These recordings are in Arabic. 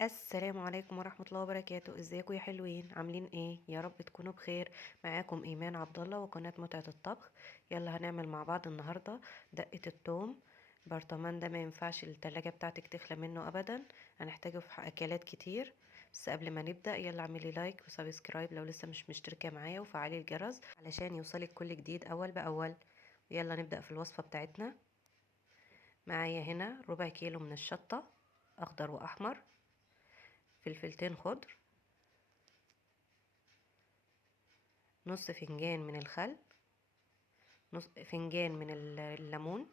السلام عليكم ورحمة الله وبركاته. ازيكم يا حلوين؟ عاملين ايه؟ يا رب تكونوا بخير. معاكم ايمان عبد الله وقناة متعة الطبخ. يلا هنعمل مع بعض النهاردة دقة التوم. البرطمان ده ما ينفعش التلاجة بتاعتك تخلى منه ابدا، هنحتاجه في اكلات كتير. بس قبل ما نبدأ يلا اعملي لايك وسبسكرايب لو لسه مش مشتركة معايا، وفعلي الجرس علشان يوصلك كل جديد اول باول. يلا نبدأ في الوصفة بتاعتنا. معايا هنا ربع كيلو من الشطة، اخضر واحمر، فلفلتين خضر، نص فنجان من الخل، نص فنجان من الليمون،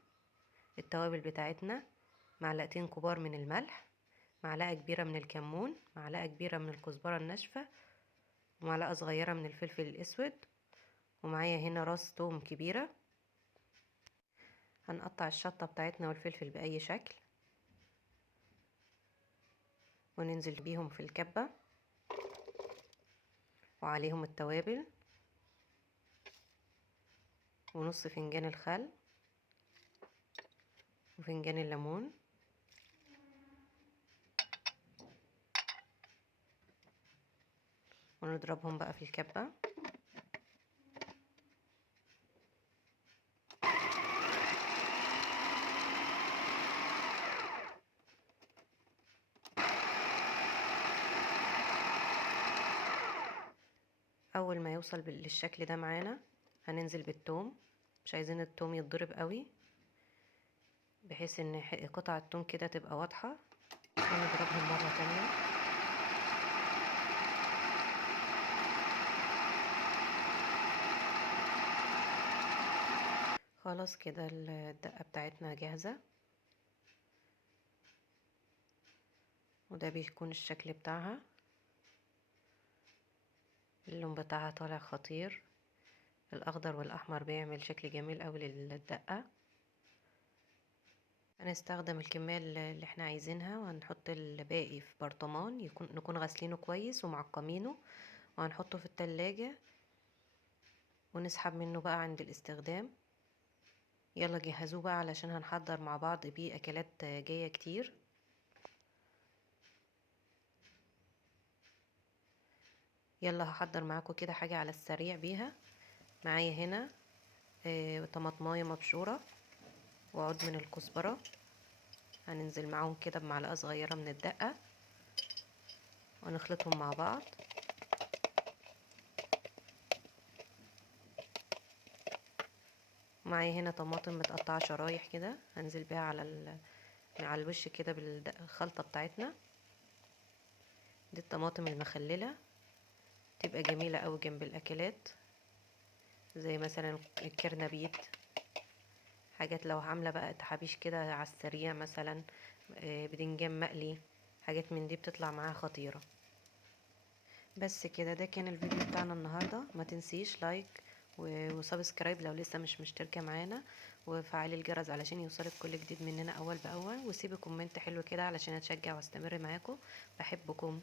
التوابل بتاعتنا معلقتين كبار من الملح، معلقة كبيرة من الكمون، معلقة كبيرة من الكزبرة الناشفة، ومعلقة صغيرة من الفلفل الأسود، ومعايا هنا راس توم كبيرة. هنقطع الشطة بتاعتنا والفلفل بأي شكل وننزل بيهم في الكبة وعليهم التوابل ونص فنجان الخل وفنجان الليمون، ونضربهم بقى في الكبة. اول ما يوصل للشكل ده معانا هننزل بالثوم. مش عايزين الثوم يتضرب قوي، بحيث ان قطع الثوم كده تبقى واضحة، ونضربهم مرة تانية. خلاص كده الدقة بتاعتنا جاهزة، وده بيكون الشكل بتاعها. اللون بتاعها طالع خطير، الاخضر والاحمر بيعمل شكل جميل قوي للدقة. هنستخدم الكمية اللي احنا عايزينها، وهنحط الباقي في برطمان نكون غاسلينه كويس ومعقمينه، وهنحطه في التلاجة ونسحب منه بقى عند الاستخدام. يلا جهزوه بقى علشان هنحضر مع بعض بيه اكلات جاية كتير. يلا هحضر معاكم كده حاجة على السريع بيها. معايا هنا طماطمايه مبشورة وعود من الكزبرة، هننزل معاهم كده بمعلقة صغيرة من الدقة ونخلطهم مع بعض. معايا هنا طماطم متقطعة شرايح كده، هنزل بيها على الوش كده بالخلطة بتاعتنا. دي الطماطم المخللة تبقى جميلة قوي جنب الاكلات، زي مثلا الكرنبيت، حاجات لو عاملة بقى تحابيش كده على السريع، مثلا بدنجان مقلي، حاجات من دي بتطلع معاها خطيرة. بس كده، ده كان الفيديو بتاعنا النهاردة. ما تنسيش لايك وسبسكرايب لو لسه مش مشتركة معانا، وفعلي الجرس علشان يوصلك كل جديد مننا اول باول، وسيبي كومنت حلو كده علشان اتشجع واستمر معاكم. بحبكم.